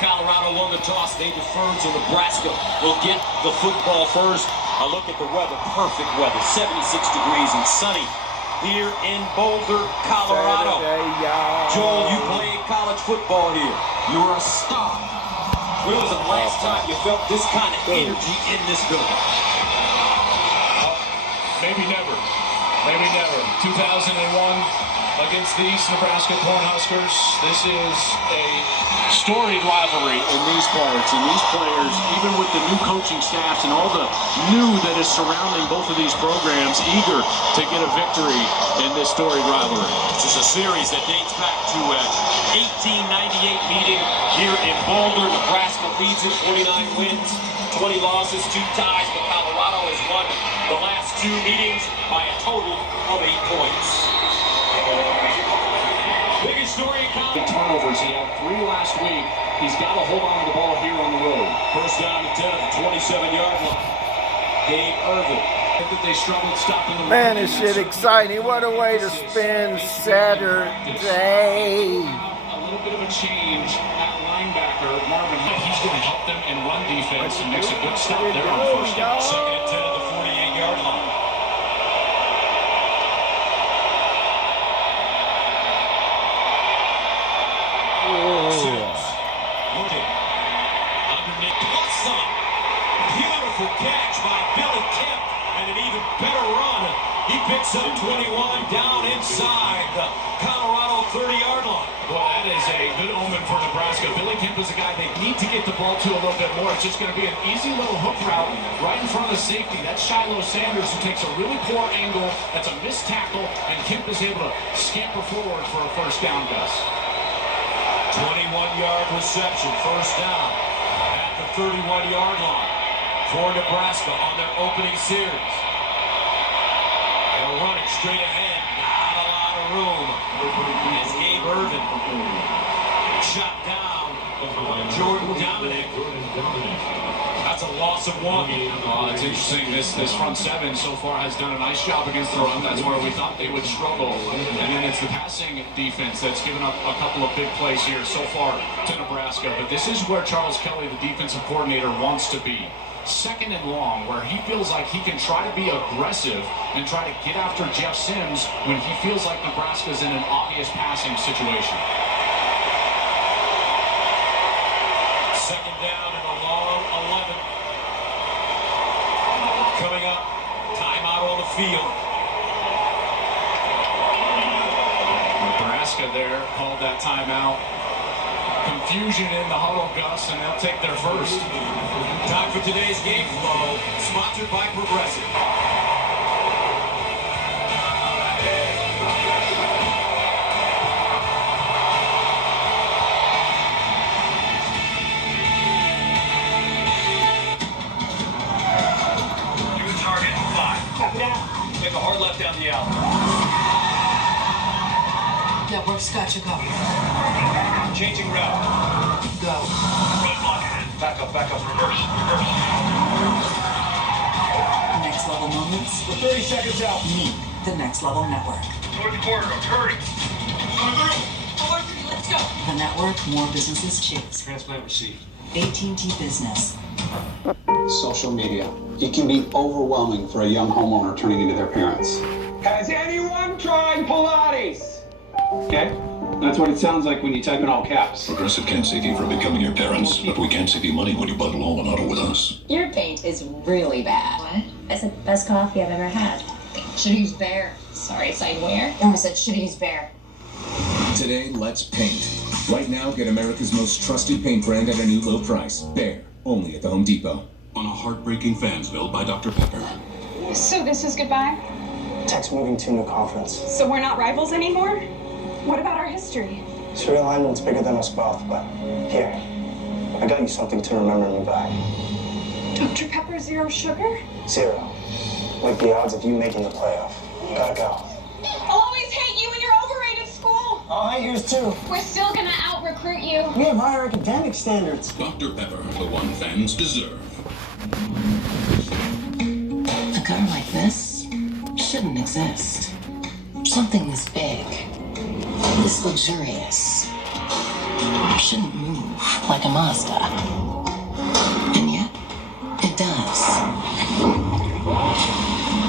Colorado won the toss. They deferred, so Nebraska will get the football first. A look at the weather. Perfect weather. 76 degrees and sunny here in Boulder, Colorado. Joel, you played college football here. You're a star. When was the last time you felt this kind of energy in this building? Maybe never. Maybe never. 2001 against the East Nebraska Cornhuskers. This is a storied rivalry in these parts. And these players, even with the new coaching staffs and all the new that is surrounding both of these programs, eager to get a victory in this storied rivalry. This is a series that dates back to an 1898 meeting here in Boulder. Nebraska leads it 49 wins, 20 losses, 2 ties, but Colorado has won the last 2 meetings by a total of 8 points. Biggest story in college. Turnovers. He had 3 last week. He's got to hold on to the ball here on the road. First down and 10 at the 27-yard line. Gabe Irvin. That they struggled stopping the Man, this shit exciting. What a way to spend Saturday. A little bit of a change at linebacker. Marvin, he's going to help them in run defense and makes a good stop there on first down. Second and 10 at the 48-yard line. Beautiful catch by Billy Kemp, and an even better run. He picks up 21 down inside the Colorado 30-yard line. Well, that is a good omen for Nebraska. Billy Kemp is a guy they need to get the ball to a little bit more. It's just going to be an easy little hook route right in front of the safety. That's Shiloh Sanders, who takes a really poor angle. That's a missed tackle, and Kemp is able to scamper forward for a first down, Gus. 21-yard reception, first down at the 31-yard line for Nebraska on their opening series. They're running straight ahead, not a lot of room as Gabe Irvin shot down Jordan Dominic. That's a loss of 1. It's interesting. This front 7 so far has done a nice job against the run. That's where we thought they would struggle. And then it's the passing defense that's given up a couple of big plays here so far to Nebraska. But this is where Charles Kelly, the defensive coordinator, wants to be. Second and long, where he feels like he can try to be aggressive and try to get after Jeff Sims when he feels like Nebraska's in an obvious passing situation. Second down and a long 11. Coming up, timeout on the field. Nebraska there called that timeout. Confusion in the huddle, Gus, and they'll take their first. Time for today's game flow, sponsored by Progressive. New target 5. Copy that. Make a hard left down the alley. Network's got you covered. Changing route. Go. Roadblock ahead. Back up, reverse. Next level moments. We're 30 seconds out. Meet the Next Level Network. Toward the corridor, hurry. Let's go. The network more businesses choose. Transplant received. AT&T Business. Social media. It can be overwhelming for a young homeowner turning into their parents. Has anyone tried Pilates? Okay, that's what it sounds like when you type in all caps. Progressive can't save you from becoming your parents, but we can save you money when you bundle home and auto with us. Your paint is really bad. What? I said best coffee I've ever had. Should've used Bear. Sorry, side where? I said should've used Bear. Today, let's paint. Right now, get America's most trusted paint brand at a new low price. Bear, only at the Home Depot. On a heartbreaking Fansville by Dr. Pepper. So this is goodbye? Tech's moving to a new conference. So we're not rivals anymore? What about our history? This realignment's bigger than us both, but here, I got you something to remember me by. Dr. Pepper Zero Sugar? 0. Like the odds of you making the playoff. Gotta go. I'll always hate you and your overrated school! I'll hate yours too. We're still gonna out-recruit you. We have higher academic standards. Dr. Pepper, the one fans deserve. A car like this shouldn't exist. Something this big, this luxurious, shouldn't move like a Mazda. And yet, it does.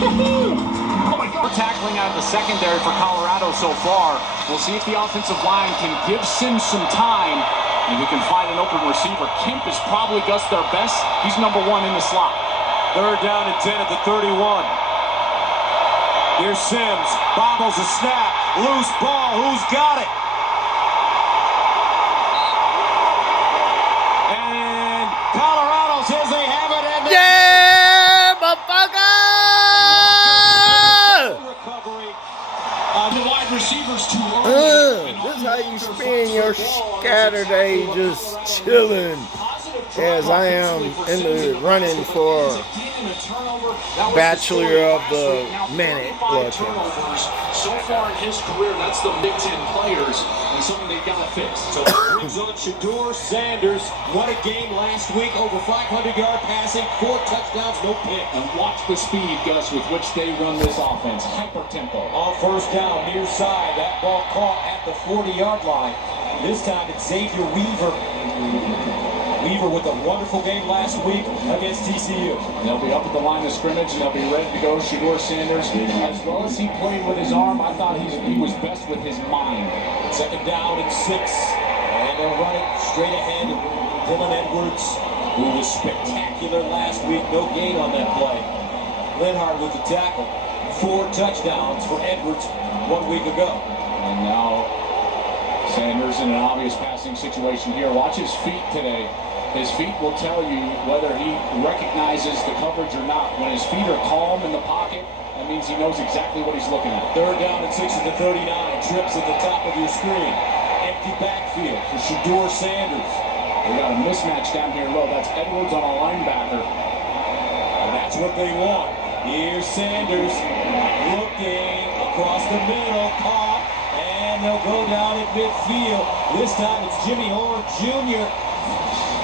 Oh my God. Tackling out of the secondary for Colorado so far. We'll see if the offensive line can give Sims some time and he can find an open receiver. Kemp is probably Gus their best. He's number one in the slot. Third down and 10 at the 31. Here's Sims, bobbles a snap, loose ball, who's got it? And Colorado says they have it, and yeah, motherfucker! recovery. The wide receivers too early. This is how you spend your Saturday, just chilling, as I am in the running for Bachelor of the Minute. So far in his career, that's the Big Ten players, and something they got to fix. So brings on Shedeur Sanders. Won a game last week, over 500-yard passing, 4 touchdowns, no pick. And watch the speed, Gus, with which they run this offense. Hyper tempo. On first down, near side, that ball caught at the 40-yard line. This time it's Xavier Weaver. Weaver with a wonderful game last week against TCU. They'll be up at the line of scrimmage and they'll be ready to go. Shedeur Sanders, as well as he played with his arm, I thought he was best with his mind. Second down and 6. And they'll run it straight ahead. Dylan Edwards, who was spectacular last week. No gain on that play. Lenhart with the tackle. 4 touchdowns for Edwards 1 week ago. And now Sanders in an obvious passing situation here. Watch his feet today. His feet will tell you whether he recognizes the coverage or not. When his feet are calm in the pocket, that means he knows exactly what he's looking at. Third down and 6 at the 39. Trips at the top of your screen. Empty backfield for Shedeur Sanders. We got a mismatch down here low. That's Edwards on a linebacker. And that's what they want. Here's Sanders looking across the middle. Caught. And they'll go down at midfield. This time it's Jimmy Horn Jr.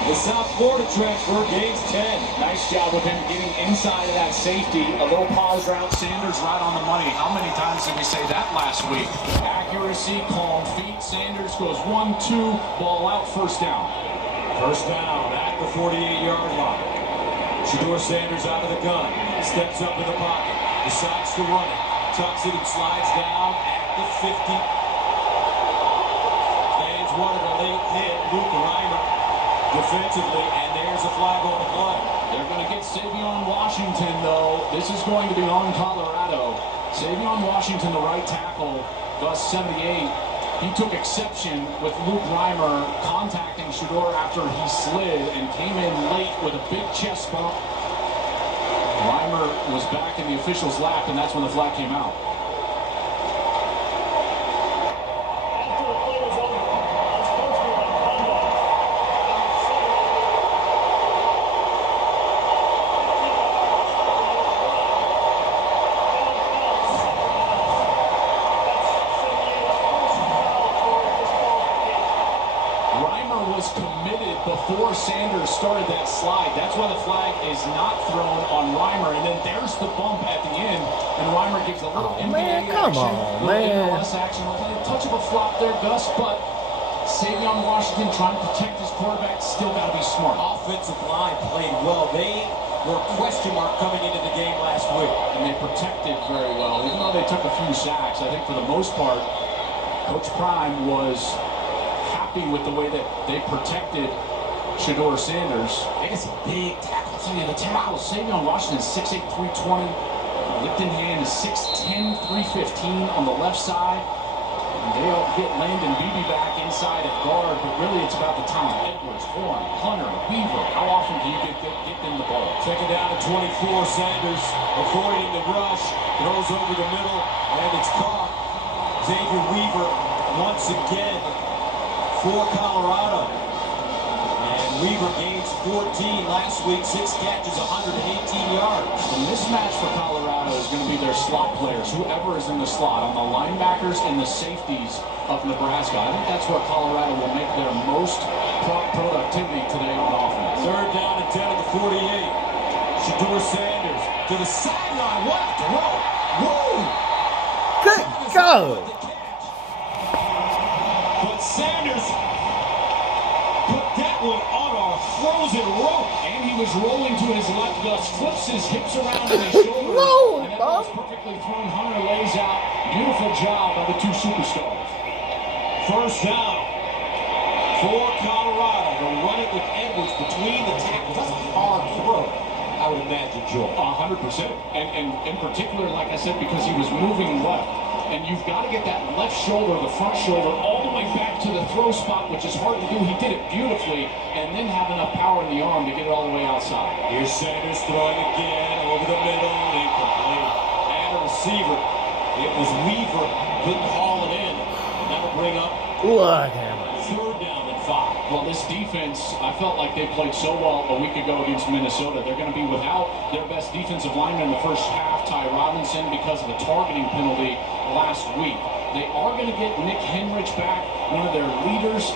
The South Florida transfer gains 10. Nice job with him getting inside of that safety. A little pause route. Sanders right on the money. How many times did we say that last week? Accuracy, calm feet. Sanders goes 1-2. Ball out, first down. First down at the 48-yard line. Shedeur Sanders out of the gun. Steps up in the pocket. Decides to run it. Tucks it and slides down at the 50. Fans wanted a late hit. Luke Reimer defensively, and there's a flag on the play. They're going to get Savion Washington, though. This is going to be on Colorado. Savion Washington, the right tackle, Gus 78. He took exception with Luke Reimer contacting Shedeur after he slid and came in late with a big chest bump. Reimer was back in the official's lap, and that's when the flag came out. Before Sanders started that slide, that's why the flag is not thrown on Reimer, and then there's the bump at the end, and Reimer gives a little NBA come action, on, little MLS action, a touch of a flop there, Gus, but Savion Washington trying to protect his quarterback, still got to be smart. Offensive line played well. They were a question mark coming into the game last week. And they protected very well, even though they took a few sacks. I think for the most part, Coach Prime was happy with the way that they protected Shedeur Sanders. They got some big tackles. So yeah, the tackle, Savion Washington, 6'8", 320. Lichtenhand is 6'10", 315 on the left side. And they'll get Landon Beebe back inside at guard, but really it's about the talent. Edwards, Horn, Hunter, Weaver. How often do you get them the ball? Second down at 24. Sanders avoiding the rush. Throws over the middle, and it's caught. Xavier Weaver once again for Colorado. Weaver gains 14 last week, 6 catches, 118 yards. The mismatch for Colorado is going to be their slot players, whoever is in the slot, on the linebackers and the safeties of Nebraska. I think that's where Colorado will make their most productivity today on offense. Third down and 10 at the 48. Shedeur Sanders to the sideline. What a throw! Woo! Good God! But Sanders frozen rope. And he was rolling to his left. Gus flips his hips around in his shoulders. No, and that Bob. was perfectly thrown. Hunter lays out. Beautiful job by the two superstars. First down for Colorado. They'll run it with Edwards between the tackles. That's a hard throw, I would imagine, Joel. 100%. And in particular, like I said, because he was moving left. And you've got to get that left shoulder, the front shoulder, all the way back to the throw spot, which is hard to do. He did it beautifully, and then have enough power in the arm to get it all the way outside. Here's Sanders throwing again over the middle. Incomplete. And a receiver. It was Weaver. Couldn't haul it in. And that'll bring up Look at him. third down and 5. Well, this defense, I felt like they played so well a week ago against Minnesota. They're going to be without their best defensive lineman in the first half, Ty Robinson, because of a targeting penalty last week. They are going to get Nick Henrich back, one of their leaders.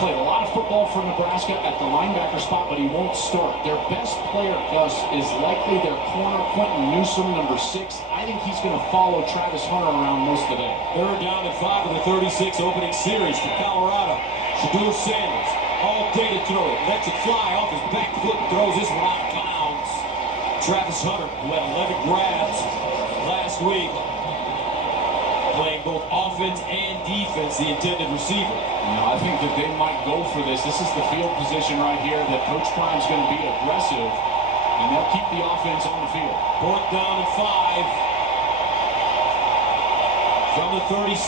Played a lot of football for Nebraska at the linebacker spot, but he won't start. Their best player, Gus, is likely their corner, Quentin Newsome, number 6. I think he's going to follow Travis Hunter around most of the day. Third down and 5 of the 36 opening series for Colorado. Shadur Sanders, all day to throw it. Lets it fly off his back foot and throws this one out of bounds. Travis Hunter, who had 11 grabs last week, playing both offense and defense, the intended receiver. I think that they might go for this. This is the field position right here that Coach Prime's going to be aggressive, and they'll keep the offense on the field. Fourth down and 5 from the 36.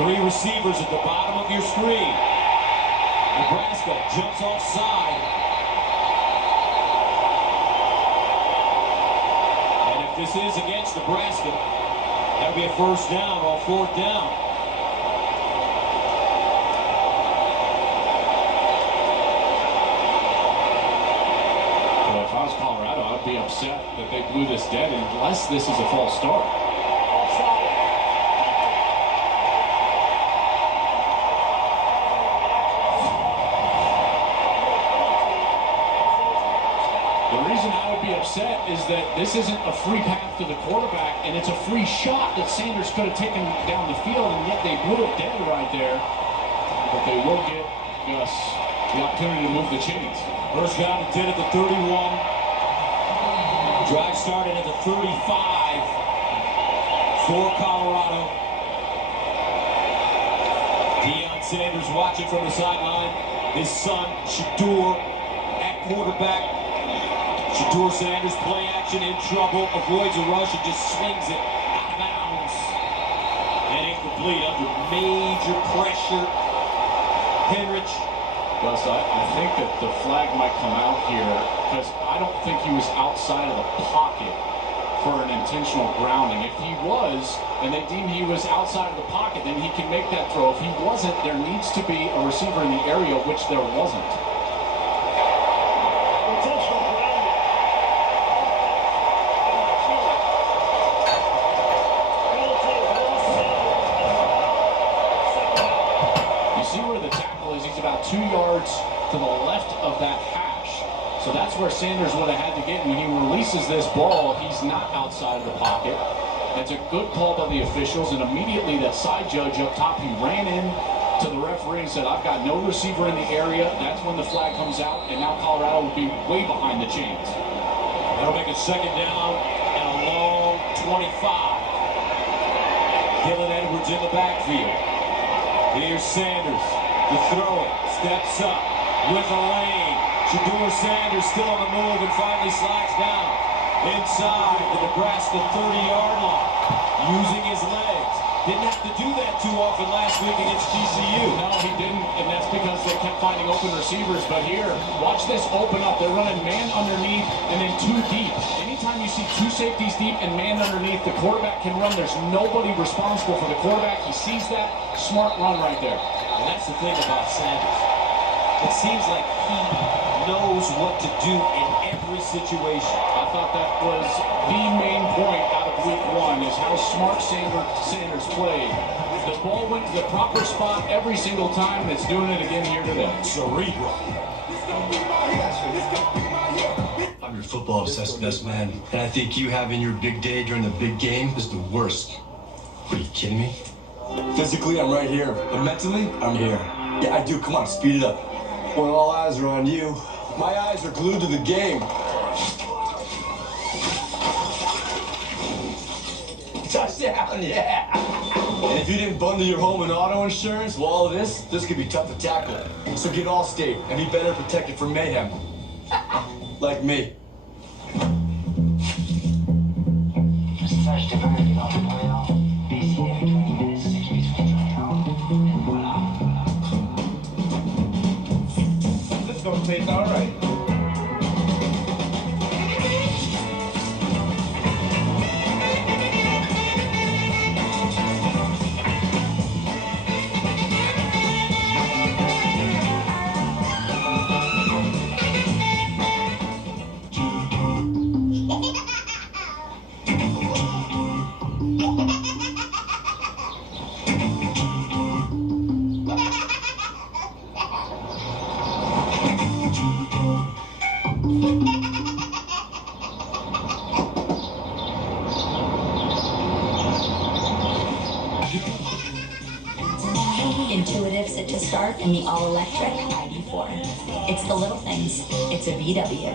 3 receivers at the bottom of your screen. Nebraska jumps offside. And if this is against Nebraska, that'll be a first down or fourth down. Well, if I was Colorado, I'd be upset that they blew this dead unless this is a false start. Upset is that this isn't a free path to the quarterback, and it's a free shot that Sanders could have taken down the field, and yet they blew it dead right there. But they will get Gus the opportunity to move the chains. First down and 10 at the 31. Drive started at the 35 for Colorado. Deion Sanders watching from the sideline. His son, Shadur, at quarterback. Shadur Sanders, play action, in trouble, avoids a rush and just swings it out of bounds. And incomplete under major pressure. Henrich. Gus, I think that the flag might come out here because I don't think he was outside of the pocket for an intentional grounding. If he was, and they deem he was outside of the pocket, then he can make that throw. If he wasn't, there needs to be a receiver in the area, which there wasn't. About 2 yards to the left of that hash. So that's where Sanders would have had to get. When he releases this ball, he's not outside of the pocket. That's a good call by the officials, and immediately that side judge up top, he ran in to the referee and said, I've got no receiver in the area. That's when the flag comes out, and now Colorado will be way behind the chains. That'll make a second down and a long 25. Dylan Edwards in the backfield. Here's Sanders. The throw, steps up with a lane. Shadur Sanders still on the move and finally slides down inside the Nebraska 30-yard line, using his legs. Didn't have to do that too often last week against TCU. No, he didn't, and that's because they kept finding open receivers. But here, watch this open up. They're running man underneath and then 2 deep. Anytime you see 2 safeties deep and man underneath, the quarterback can run. There's nobody responsible for the quarterback. He sees that. Smart run right there. And that's the thing about Sanders. It seems like he knows what to do in every situation. I thought that was the main point out of week 1 is how smart Sanders played. The ball went to the proper spot every single time, and it's doing it again here today. Cerebral. I'm your football obsessed best man, and I think you having your big day during the big game is the worst. What, are you kidding me? Physically, I'm right here, but mentally, I'm here. Yeah, I do. Come on, speed it up. When all eyes are on you, my eyes are glued to the game. Touchdown, yeah! And if you didn't bundle your home and auto insurance, well, all of this could be tough to tackle. So get Allstate and be better protected from mayhem. Like me. This is gonna taste all right. Intuitive sit to start in the all-electric ID4. It's the little things. It's a VW.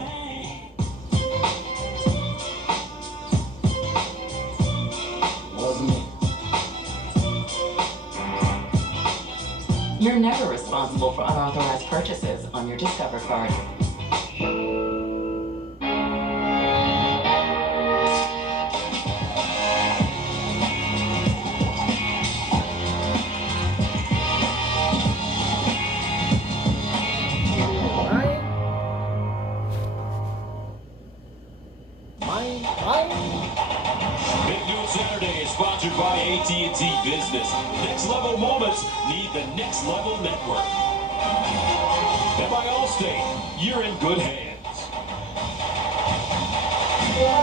You're never responsible for unauthorized purchases on your Discover card. Big Noon Saturday is sponsored by AT&T Business. Next level moments need the Next Level Network. And by Allstate, you're in good hands.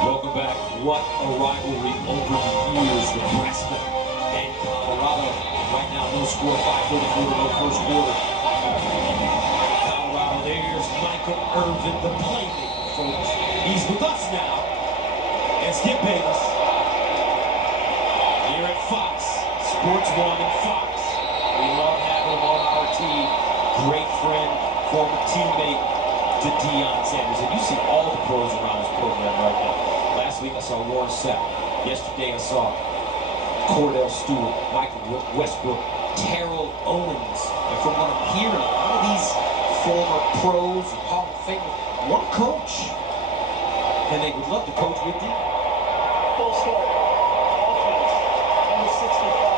Welcome back. What a rivalry over the years. Nebraska and Colorado. Right now, no score, 5:44 to go first quarter. Colorado, there's Michael Irvin, the playmaker, folks. He's with us now. And Skip Bayless. Here at Fox, Sports 1 and Fox. We love having him on our team. Great friend, former teammate to Deion Sanders. And you see all the pros around this program right now. Last week I saw Warren Sapp. Yesterday I saw Cordell Stewart, Michael Westbrook, Terrell Owens. And from what I'm hearing, a lot of these former pros and Hall of Famers want to coach. And they would love to coach with you. Full score. Offense. Number 65.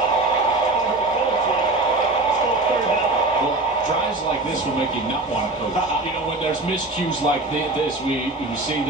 Still third down. Well, drives like this will make you not want to coach. You know, when there's miscues like this, we see